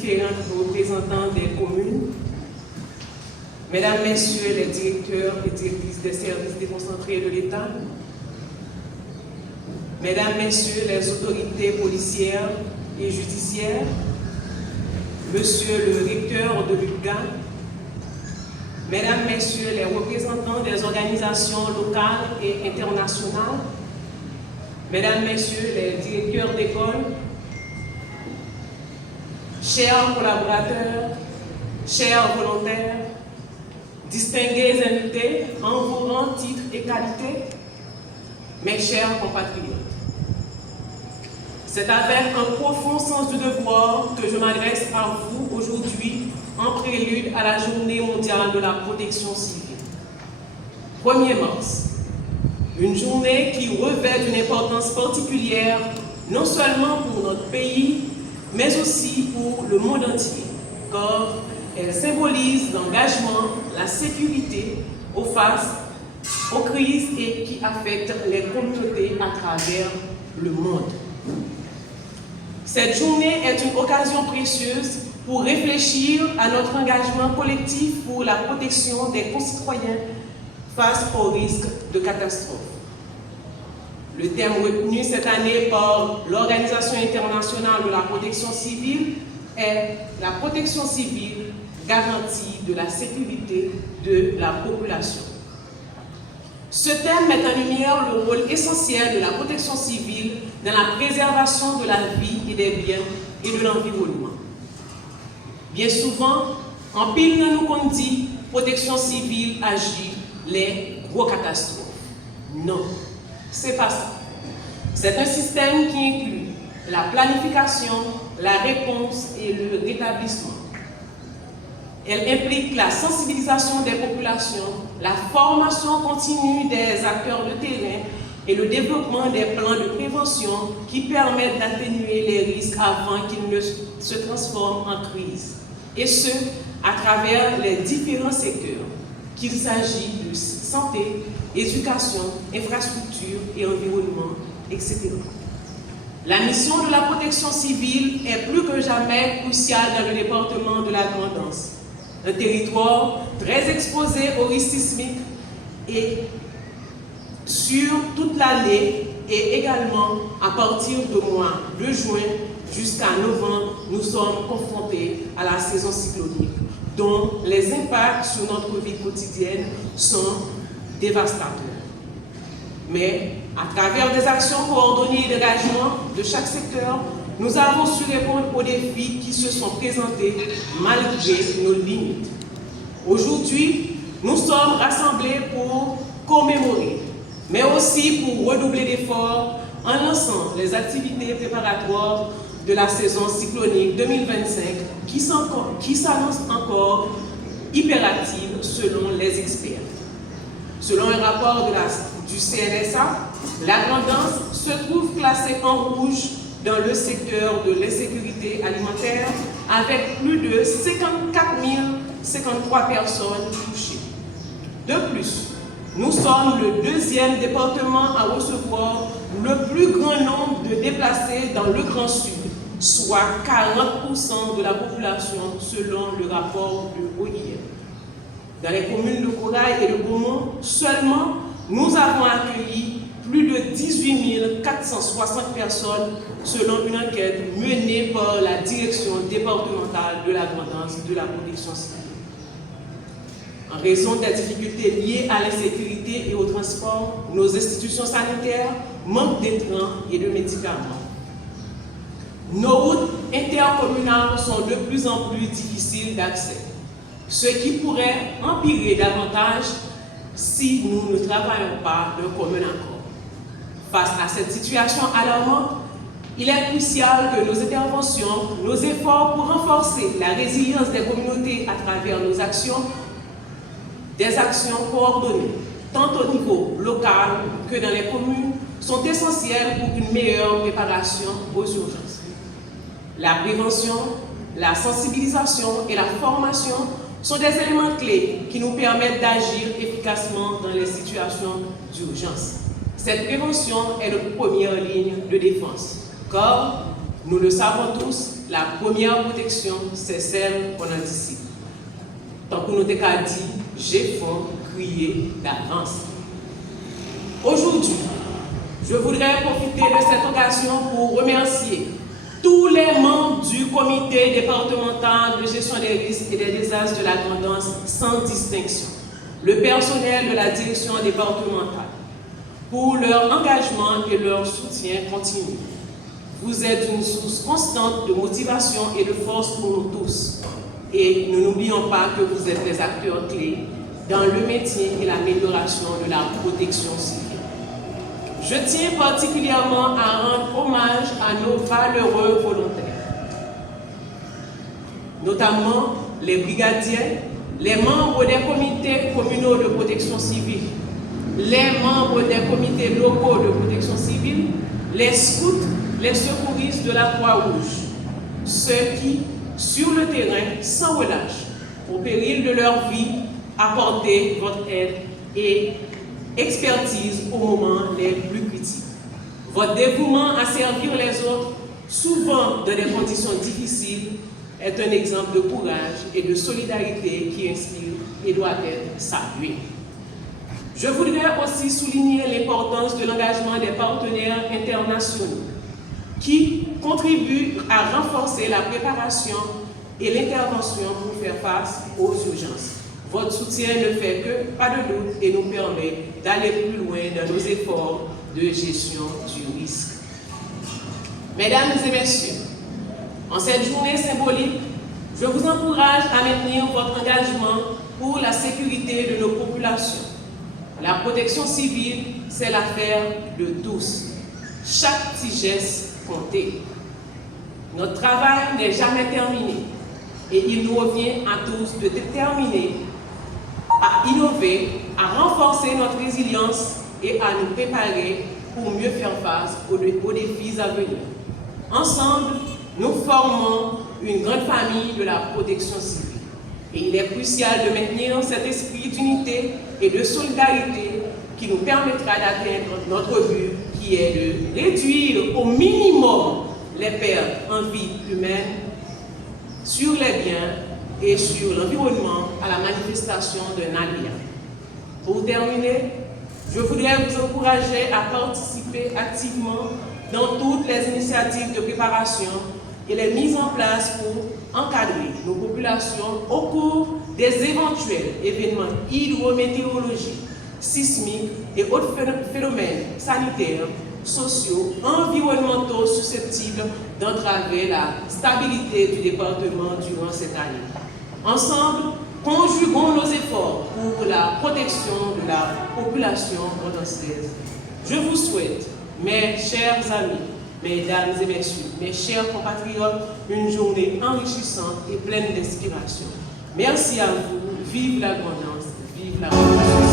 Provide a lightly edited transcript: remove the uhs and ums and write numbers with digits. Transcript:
différents représentants des communes, Mesdames, Messieurs les directeurs et directrices des services déconcentrés de l'État, Mesdames, Messieurs les autorités policières et judiciaires, Monsieur le recteur de l'UQAM, Mesdames, Messieurs les représentants des organisations locales et internationales, Mesdames, Messieurs les directeurs d'école, chers collaborateurs, chers volontaires, distingués invités en vos rangs, titres et qualités, mes chers compatriotes. C'est avec un profond sens du devoir que je m'adresse à vous aujourd'hui en prélude à la Journée mondiale de la protection civile. 1er mars, une journée qui revêt une importance particulière non seulement pour notre pays, mais aussi pour le monde entier, car elle symbolise l'engagement, la sécurité face aux crises et qui affectent les communautés à travers le monde. Cette journée est une occasion précieuse pour réfléchir à notre engagement collectif pour la protection des concitoyens face au risque de catastrophe. Le thème retenu cette année par l'Organisation internationale de la protection civile est la protection civile, garantie de la sécurité de la population. Ce thème met en lumière le rôle essentiel de la protection civile dans la préservation de la vie et des biens et de l'environnement. Bien souvent, en pile nous qu'on dit protection civile agit les gros catastrophes. Non, c'est pas ça. C'est un système qui inclut la planification, la réponse et le rétablissement. Elle implique la sensibilisation des populations, la formation continue des acteurs de terrain et le développement des plans de prévention qui permettent d'atténuer les risques avant qu'ils ne se transforment en crise. Et ce, à travers les différents secteurs, qu'il s'agit de santé, éducation, infrastructure et environnement, etc. La mission de la protection civile est plus que jamais cruciale dans le département de la Grande-Anse, un territoire très exposé aux risques sismiques et sur toute l'année et également à partir du mois de juin jusqu'à novembre, nous sommes confrontés à la saison cyclonique, dont les impacts sur notre vie quotidienne sont dévastateurs. Mais à travers des actions coordonnées et d'engagement de chaque secteur, nous avons su répondre aux défis qui se sont présentés malgré nos limites. Aujourd'hui, nous sommes rassemblés pour commémorer, mais aussi pour redoubler d'efforts en lançant les activités préparatoires de la saison cyclonique 2025 qui s'annonce encore hyperactive selon les experts. Selon un rapport du CNSA, la Grande-Anse se trouve classée en rouge dans le secteur de l'insécurité alimentaire avec plus de 54 053 personnes touchées. De plus, nous sommes le deuxième département à recevoir le plus grand nombre de déplacés dans le Grand Sud, soit 40% de la population selon le rapport de l'OIM. Dans les communes de Corail et de Beaumont, seulement, nous avons accueilli plus de 18 460 personnes selon une enquête menée par la direction départementale de la Grande-Anse de la protection civile. En raison des difficultés liées à l'insécurité et au transport, nos institutions sanitaires manquent d'étrans et de médicaments. Nos routes intercommunales sont de plus en plus difficiles d'accès, ce qui pourrait empirer davantage si nous ne travaillons pas d'un commun accord. Face à cette situation alarmante, il est crucial que nos interventions, nos efforts pour renforcer la résilience des communautés à travers nos actions, des actions coordonnées, tant au niveau local que dans les communes, sont essentielles pour une meilleure préparation aux urgences. La prévention, la sensibilisation et la formation sont des éléments clés qui nous permettent d'agir efficacement dans les situations d'urgence. Cette prévention est notre première ligne de défense, car, nous le savons tous, la première protection, c'est celle qu'on anticipe. Tant que nous t'avons dit, j'ai faim, crier d'avance. Aujourd'hui, je voudrais profiter de cette occasion pour remercier tous les membres du comité départemental de gestion des risques et des désastres de la Grand'Anse sans distinction, le personnel de la direction départementale, pour leur engagement et leur soutien continu. Vous êtes une source constante de motivation et de force pour nous tous. Et nous n'oublions pas que vous êtes des acteurs clés dans le maintien et l'amélioration de la protection civile. Je tiens particulièrement à rendre hommage à nos valeureux volontaires, notamment les brigadiers, les membres des comités communaux de protection civile, les membres des comités locaux de protection civile, les scouts, les secouristes de la Croix-Rouge, ceux qui, sur le terrain, sans relâche, au péril de leur vie, apportaient votre aide et expertise aux moments les plus critiques. Votre dévouement à servir les autres, souvent dans des conditions difficiles, est un exemple de courage et de solidarité qui inspire et doit être salué. Je voudrais aussi souligner l'importance de l'engagement des partenaires internationaux qui contribuent à renforcer la préparation et l'intervention pour faire face aux urgences. Votre soutien ne fait que pas de doute et nous permet d'aller plus loin dans nos efforts de gestion du risque. Mesdames et messieurs, en cette journée symbolique, je vous encourage à maintenir votre engagement pour la sécurité de nos populations. La protection civile, c'est l'affaire de tous. Chaque petit geste compte. Notre travail n'est jamais terminé et il nous revient à tous de déterminer à innover, à renforcer notre résilience et à nous préparer pour mieux faire face aux défis à venir. Ensemble, nous formons une grande famille de la protection civile. Et il est crucial de maintenir cet esprit d'unité et de solidarité qui nous permettra d'atteindre notre but, qui est de réduire au minimum les pertes en vie humaine sur les biens et sur l'environnement à la manifestation d'un aléa. Pour terminer, je voudrais vous encourager à participer activement dans toutes les initiatives de préparation et les mises en place pour encadrer nos populations au cours des éventuels événements hydrométéorologiques, sismiques et autres phénomènes sanitaires, sociaux, environnementaux susceptibles d'entraver la stabilité du département durant cette année. Ensemble, conjuguons nos efforts pour la protection de la population grand'ançaise. Je vous souhaite, mes chers amis, mesdames et messieurs, mes chers compatriotes, une journée enrichissante et pleine d'inspiration. Merci à vous. Vive la Grand'Anse, vive la Grand'Anse.